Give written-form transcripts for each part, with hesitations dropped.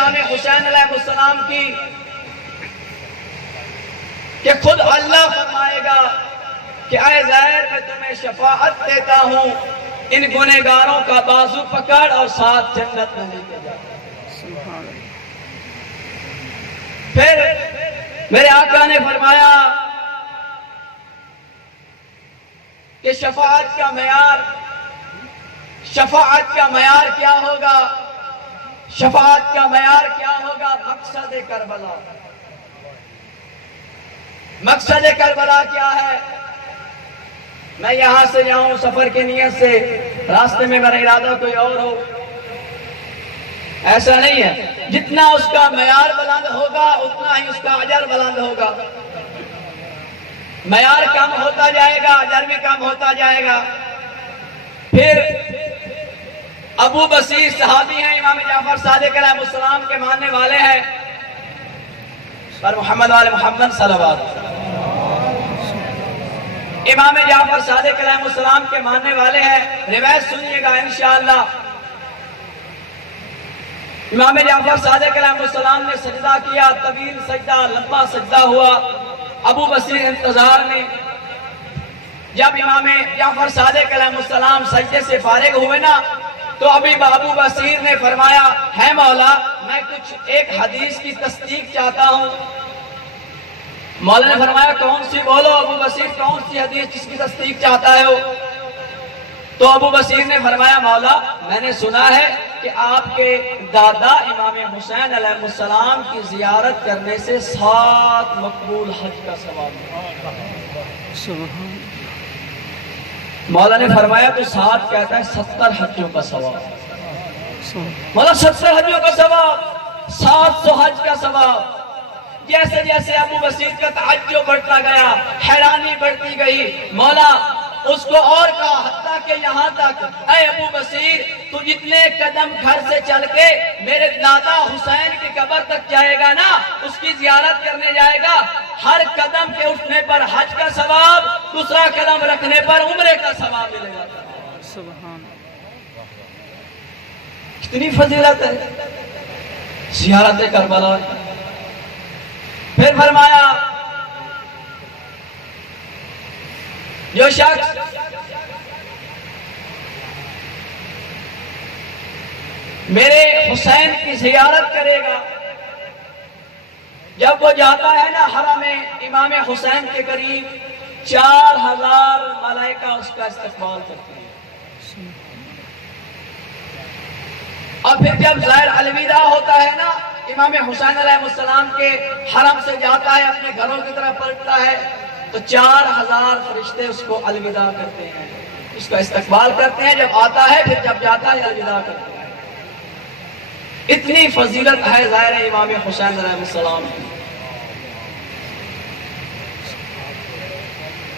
امام حسین علیہ السلام کی کہ خود اللہ فرمائے گا کہ اے زہر میں تمہیں شفاعت دیتا ہوں، ان گنہگاروں کا بازو پکڑ اور ساتھ جنت میں لے کے جا۔ پھر میرے آقا نے فرمایا کہ شفاعت کا معیار کیا ہوگا؟ شفاعت کا معیار کیا ہوگا؟ مقصد کربلا۔ مقصد کربلا کیا ہے؟ میں یہاں سے جاؤں سفر کی نیت سے، راستے میں میرا ارادہ کوئی اور ہو، ایسا نہیں ہے۔ جتنا اس کا معیار بلند ہوگا اتنا ہی اس کا اجر بلند ہوگا۔ معیار کم ہوتا جائے گا، اجر بھی کم ہوتا جائے گا۔ پھر ابو بصیر صحابی ہیں، امام جعفر صادق علیہ السلام کے ماننے والے ہیں، پر محمد والے محمد صلوات۔ امام جعفر صادق علیہ السلام کے ماننے والے ہیں، روایت سنیے گا انشاءاللہ۔ امام جعفر صادق علیہ السلام نے سجدہ کیا، طویل سجدہ، لمبا سجدہ ہوا۔ ابو بصیر انتظار میں، جب امام جعفر صادق علیہ السلام سجدے سے فارغ ہوئے نا، تو ابھی ابو بصیر نے فرمایا ہے مولا میں کچھ ایک حدیث کی تصدیق چاہتا ہوں۔ مولا نے فرمایا کون سی بولو ابو بصیر، کون سی حدیث جس کی تصدیق چاہتا ہے ہو؟ تو ابو بصیر نے فرمایا مولا میں نے سنا ہے کہ آپ کے دادا امام حسین علیہ السلام کی زیارت کرنے سے 7 مقبول حج کا ثواب ہے۔ مولا نے فرمایا تو 7 کہتا ہے 70 حجوں کا ثواب۔ مولا 70 حجوں کا ثواب، 700 حج کا ثواب۔ جیسے جیسے ابو بصیر کا تعجب بڑھتا گیا، حیرانی بڑھتی گئی، مولا اس کو اور کہا حتیٰ کہ یہاں تک اے ابو بصیر تو جتنے قدم گھر سے چل کے میرے دادا حسین کی قبر تک جائے گا نا، اس کی زیارت کرنے جائے گا، ہر قدم کے اٹھنے پر حج کا ثواب، دوسرا قدم رکھنے پر عمرے کا ثواب ملے گا۔ سبحان اللہ، کتنی فضیلت ہے زیارت کربلا۔ پھر فرمایا جو شخص میرے حسین کی زیارت کرے گا، جب وہ جاتا ہے نا حرم امام حسین کے قریب، 4000 ملائکہ اس کا استقبال کرتے ہیں۔ اور پھر جب ظاہر الوداع ہوتا ہے نا، امام حسین علیہ السلام کے حرم سے جاتا ہے، اپنے گھروں کی طرف پلٹتا ہے، تو 4000 فرشتے اس کو الوداع کرتے ہیں، اس کا استقبال کرتے ہیں، جب آتا ہے پھر جب جاتا ہے الوداع کرتے ہیں۔ اتنی فضیلت ہے ظاہر امام حسین علیہ السلام کی۔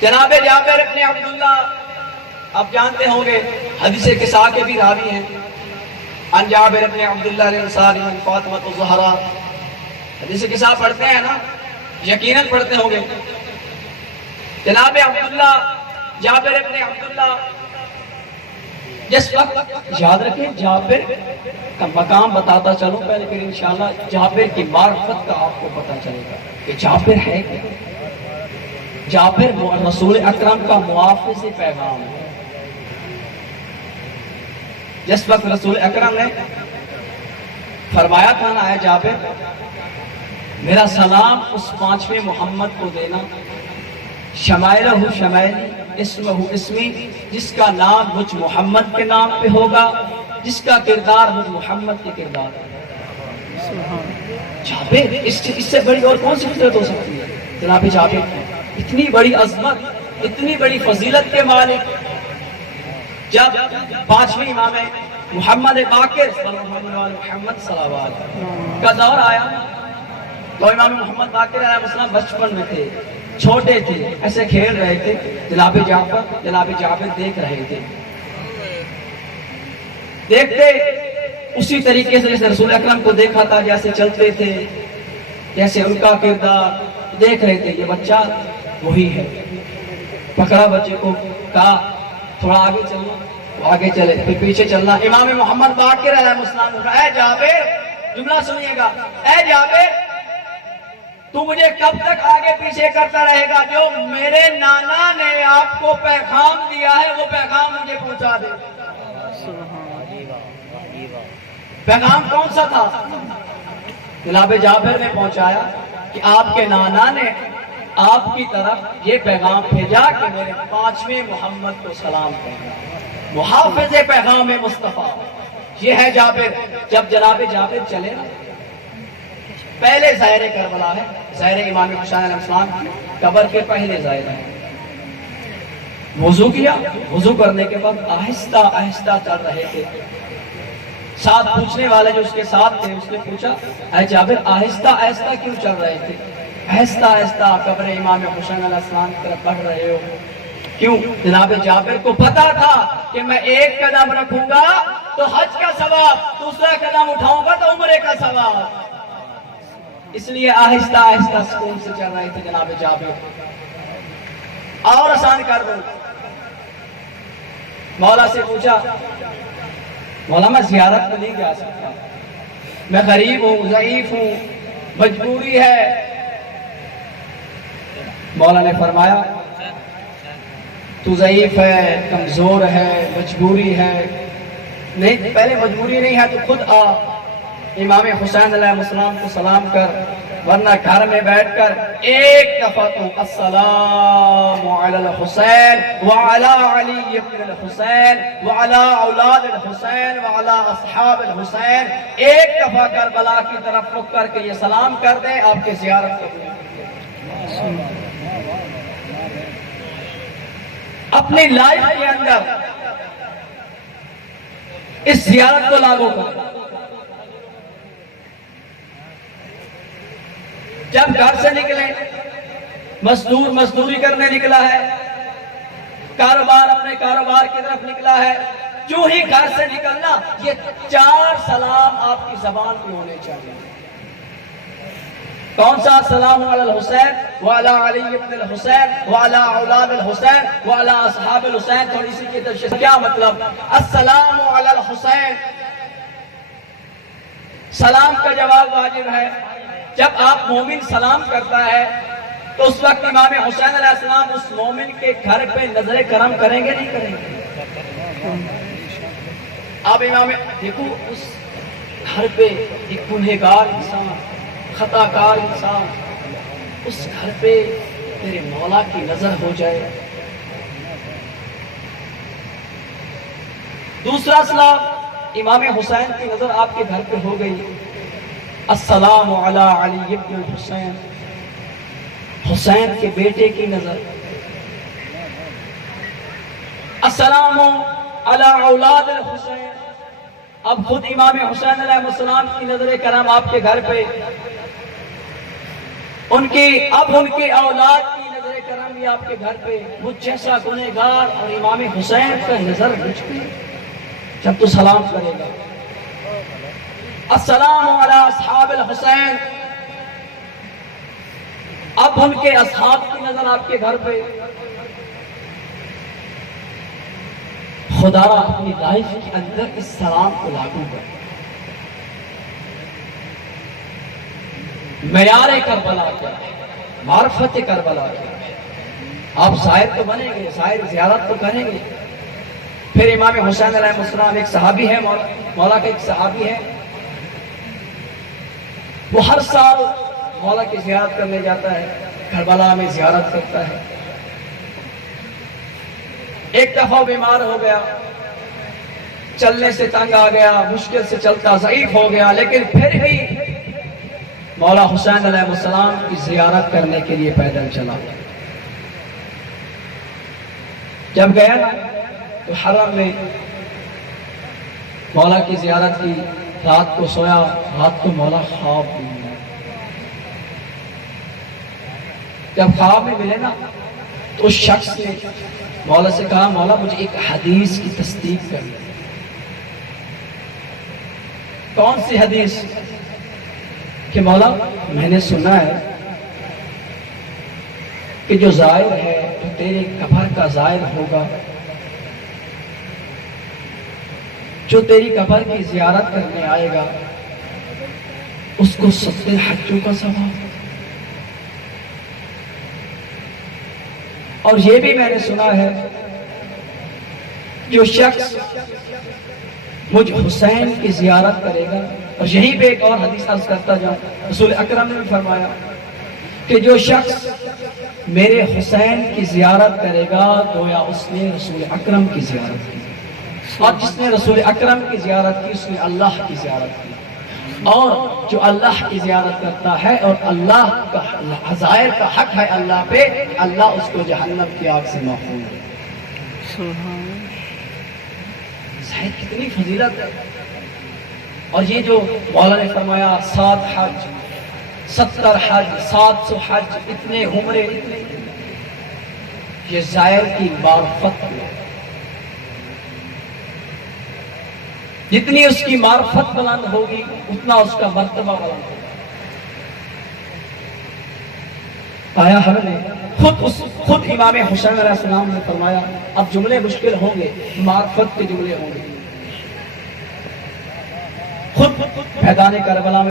جناب جابر ابن عبداللہ آپ جانتے ہوں گے، حدیث قصہ کے بھی راوی ہیں۔ عن جابر ابن عبداللہ الانصاری من فاطمہ الزہرا، حدیث قصہ پڑھتے ہیں نا، یقیناً پڑھتے ہوں گے۔ جناب عبداللہ جابر ابن عبداللہ، جس وقت یاد رکھیں جابر کا مقام بتاتا چلوں پہلے، پھر انشاءاللہ جابر کی معرفت کا آپ کو پتہ چلے گا کہ جابر ہے کیا۔ جابر رسول اکرم کا محافظ پیغام ہے۔ جس وقت رسول اکرم نے فرمایا تھا نا اے جابر میرا سلام اس 5ویں محمد کو دینا، شمائلہ شمائلی اسمہ اسمی، جس کا نام مجھ محمد کے نام پہ ہوگا، جس کا کردار مجھ محمد کے کردار ہے۔ جابر اس سے بڑی اور کون سی فضیلت ہو سکتی ہے؟ جناب جابر اتنی بڑی عظمت، اتنی بڑی فضیلت کے مالک، جب 5ویں امام محمد باقر صلی اللہ علیہ وسلم کا دور آیا تو امام محمد باقر علیہ السلام بچپن میں تھے، چھوٹے تھے، ایسے کھیل رہے تھے، جناب جابر دیکھ رہے تھے۔ دیکھتے اسی طریقے سے جیسے رسول اکرم کو دیکھا تھا، جیسے چلتے تھے، جیسے ان کا کردار دیکھ رہے تھے، یہ بچہ وہی ہے۔ پکڑا بچے کو، کہا تھوڑا آگے چلنا، وہ آگے چلے، پھر پیچھے چلنا۔ امام محمد باقر علیہ السلام نے کہا اے جابر جملہ سنیے گا، اے جابر تو مجھے کب تک آگے پیچھے کرتا رہے گا؟ جو میرے نانا نے آپ کو پیغام دیا ہے وہ پیغام مجھے پہنچا دے۔ پیغام کون سا تھا؟ جناب جابر نے پہنچایا کہ آپ کے نانا نے آپ کی طرف یہ پیغام بھیجا کہ میرے 5ویں محمد کو سلام کہنا، محافظ پیغام مصطفیٰ یہ ہے جابر۔ جب جناب جابر چلے نا، پہلے زائر کربلا ہے، زائر امام حسین علیہ السلام کی قبر کے پہلے زائر ہے۔ وضو کیا، وضو کرنے کے بعد آہستہ آہستہ چل رہے تھے۔ ساتھ پوچھنے والے جو اس کے ساتھ تھے اس نے پوچھا، اے جابر آہستہ آہستہ کیوں چل رہے تھے؟ آہستہ آہستہ قبر امام حسین علیہ السلام کی طرف بڑھ رہے ہو کیوں؟ جناب جابر کو پتا تھا کہ میں ایک قدم رکھوں گا تو حج کا ثواب، دوسرا قدم اٹھاؤں گا تو عمرے کا ثواب، اس لیے آہستہ آہستہ سکون سے چل رہے تھے جناب جابر۔ اور آسان کر دوں، مولا سے پوچھا، مولا میں زیارت میں نہیں جا سکتا، میں غریب ہوں، ضعیف ہوں، مجبوری ہے۔ مولا نے فرمایا تو ضعیف ہے، کمزور ہے، مجبوری ہے، نہیں پہلے مجبوری نہیں ہے تو خود آ امام حسین علیہ السلام کو سلام کر، ورنہ گھر میں بیٹھ کر ایک دفعہ تو السلام علی الحسین وعلی علی ابن الحسین وعلی اولاد الحسین وعلی اصحاب الحسین ایک دفعہ کربلا کی طرف رخ کر کے یہ سلام کر دیں، آپ کی زیارت قبول۔ اپنی لائف کے اندر اس زیارت کو لاگو کریں۔ جب گھر سے نکلیں، مزدوری کرنے نکلا ہے، کاروبار اپنے کاروبار کی طرف نکلا ہے، جو ہی گھر سے نکلنا یہ 4 سلام آپ کی زبان پہ ہونے چاہیے۔ کون سا؟ السلام علی الحسین وعلی علی ابن الحسین وعلی اولاد الحسین وعلی اصحاب الحسین۔ تھوڑی سی کی تفصیل، کیا مطلب؟ السلام علی الحسین، سلام کا جواب واجب ہے۔ جب آپ مومن سلام کرتا ہے تو اس وقت امام حسین علیہ السلام اس مومن کے گھر پہ نظر کرم کریں گے نہیں کریں گے؟ آپ امام دیکھو اس گھر پہ ایک گنہگار انسان، خطا کار انسان، اس گھر پہ تیرے مولا کی نظر ہو جائے۔ دوسرا سلام، امام حسین کی نظر آپ کے گھر پہ ہو گئی، السلام علی علی ابن الحسین، حسین کے بیٹے کی نظر، السلام علی اولاد الحسین، اب خود امام حسین علیہ السلام کی نظر کرم آپ کے گھر پہ، ان کی اولاد کی نظر کرم بھی آپ کے گھر پہ، مجھ جیسا گنہگار اور امام حسین کا نظر مجھ پہ جب تو سلام کرے گا۔ السلام علی اصحاب الحسین، اب ان کے اصحاب کی نظر آپ کے گھر پہ۔ خدا اپنی لائف کے اندر اس سلام کو لاگو کر، معیار کربلا کیا ہے، معرفت کربلا کیا ہے۔ آپ زائر تو بنیں گے، زیارت تو کریں گے۔ پھر امام حسین علیہ السلام ایک صحابی ہے، مولا کا ایک صحابی ہے، وہ ہر سال مولا کی زیارت کرنے جاتا ہے، کربلا میں زیارت کرتا ہے۔ ایک دفعہ بیمار ہو گیا، چلنے سے تنگ آ گیا، مشکل سے چلتا، ضعیف ہو گیا، لیکن پھر بھی مولا حسین علیہ السلام کی زیارت کرنے کے لیے پیدل چلا۔ جب گیا نا تو حرم میں مولا کی زیارت کی، رات کو سویا، رات کو مولا خواب میں ملا۔ جب خواب میں ملے نا تو اس شخص نے مولا سے کہا، مولا مجھے ایک حدیث کی تصدیق کر دیں۔ کون سی حدیث؟ کہ مولا میں نے سنا ہے کہ جو زائر ہے، جو تیرے قبر کا زائر ہوگا، جو تیری قبر کی زیارت کرنے آئے گا، اس کو 70 حجوں کا ثواب۔ اور یہ بھی میں نے سنا ہے جو شخص مجھ حسین کی زیارت کرے گا، اور یہیں پہ ایک اور حدیث عرض کرتا جاؤں، رسول اکرم نے فرمایا کہ جو شخص میرے حسین کی زیارت کرے گا گویا اس نے رسول اکرم کی زیارت کی، اور جس نے رسول اکرم کی زیارت کی اس نے اللہ کی زیارت کی، اور جو اللہ کی زیارت کرتا ہے اور اللہ کا عزائر کا حق ہے اللہ پہ، اللہ اس کو جہنم کی آگ سے محفوظ ہے۔ ظاہر کتنی فضیلت ہے۔ اور یہ جو مولا نے فرمایا 7 حج، 70 حج، 700 حج، اتنے عمرے، یہ زائر کی معرفت ہے۔ جتنی اس کی معرفت بلند ہوگی اتنا اس کا مرتبہ بلند ہوگا۔ آیا ہم نے خود امام حسین علیہ السلام نے فرمایا اب جملے مشکل ہوں گے، معرفت کے جملے ہوں گے۔ خود میدان کربلا میں